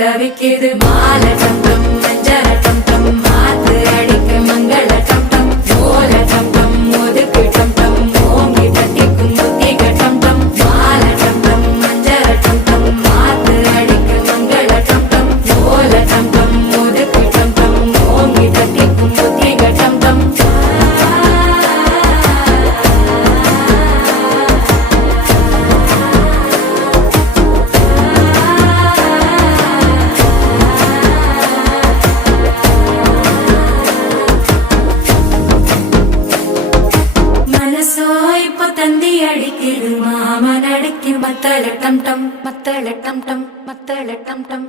தவிக்குது மால டம் டம் மஞ்சள டம் டம் மாத்து அடிக்க மங்கள டம் டம் ஓல டம் டம் ஒதுக்கு டம் டம் ஓங்கி தட்டிக்கும் முத்திக டம் டம் மால டம் டம் மஞ்சள டம் டம் மாத்து அடிக்க மங்கள டம் டம் ஓல டம் டம் ஒதுக்கு டம் டம் ஓங்கி தட்டிக்கும் முத்திக டம் டம் இப்ப தந்தி அடிக்குது மாமன் அடிக்கு மத்தள டம் டம் மத்தள டம் டம் மத்தள டம் டம்